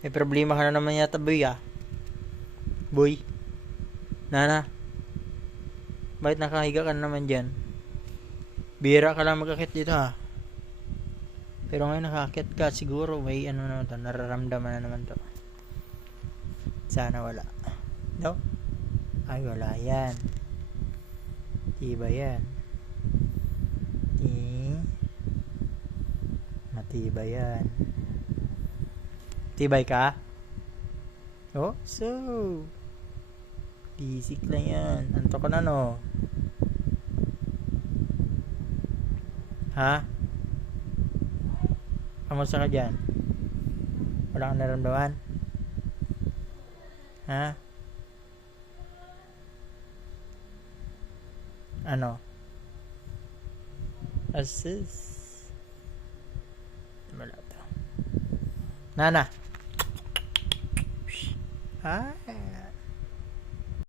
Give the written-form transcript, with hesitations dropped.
May problema ka na naman yata, boy, ah. Boy. Nana. Bakit nakahiga ka na naman dyan? Bira ka lang mag-akit dito, ha. Pero ngayon nakakit ka, siguro may ano na to, nararamdaman na naman to. Sana wala. No? Ay, wala yan. Tiba yan. Matibay yan. Tibay ka? Oh, so. Basic lang yan. Anto ka na, no? Ha? Kamusta ka dyan? Wala kang naramdaman? Ha? Ano? Assist. Wala to. Nana. Hi.